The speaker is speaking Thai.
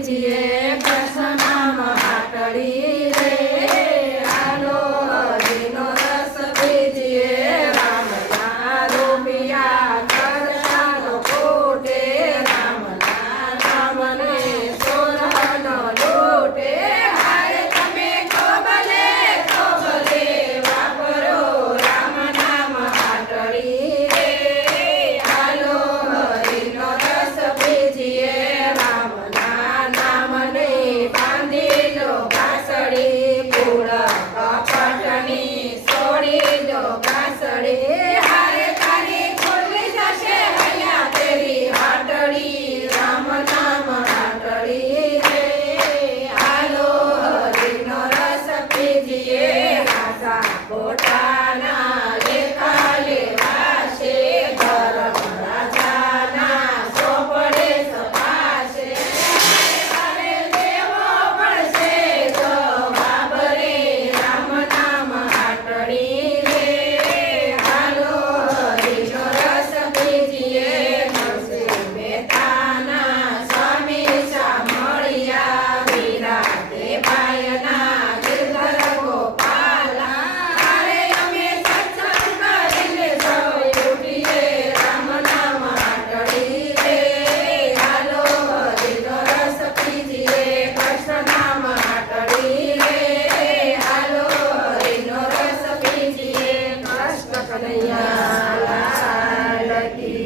Dieu. กัลยา